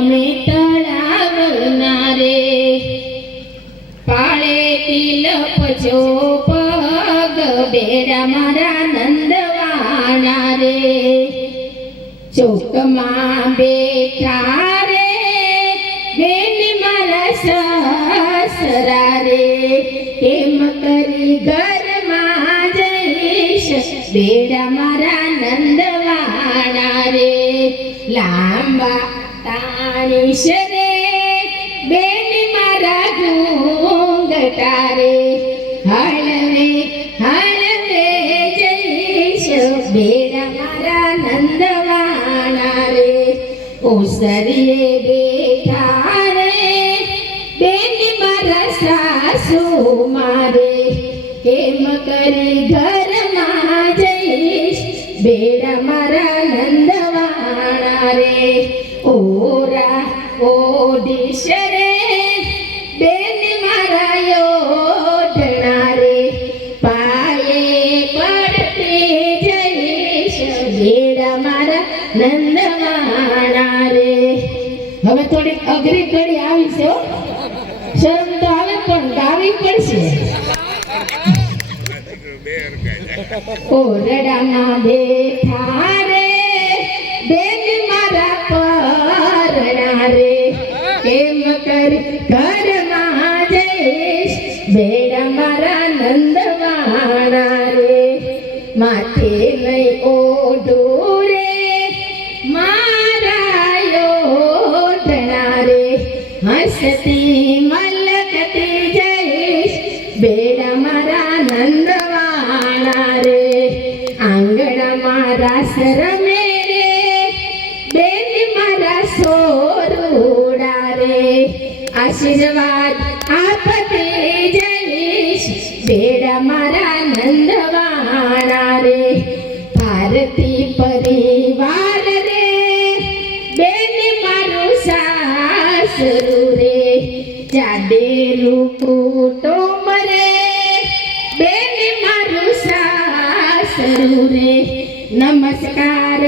અમે તળાવના રે પાળે તિલપજો પગ બેડા મારા નંદવાણા રે ચોકમાં બેઠા રે બેન મારા સસરા રે કેમ કરી ઘરમાં જઈશ બેડા મારા નંદવાણા રે લાંબા તાણીશ રે બેન મારા ઘૂંઘટા રે હળવે હળવે જઈશ બેડા મારા નંદવાણા રે ઓસરીએ બેઠા રે બેન મારા સાસુ મારે કેમ કરી ઘરમાં જઈશ બેડા મારા નંદવાણા રે ઓરા ઓડીશ રે બેન મારા યોઢણા રે પાયે પડતી જઈશ બેડા મારા નંદવાણા રે હવે થોડીક અઘરી કડી આવી છે શરમ તો આવે પણ ગાવી પડશે ઓરડામાં બેઠા રે બેન મારા પરણા રે કેમ કરી ઘરમાં જઈશ બેડા મારા નંદવાણા રે માથે નહીં ઓઢું રે મારા યોઢણા રે હસતી મલકતી જઈશ બેડા મારા નંદવાણા રે આંગણામાં રાસ રમે રે બેન મારા સોરુડા રે આશીર્વાદ આપતી જઈશ બેડા મારા નંદવાણા રે ભારતી પરિવાર રે બેન મારું સાસરું રે જાડેલું કુટુંબ રે બેન મારું સાસરું રે નમસ્કાર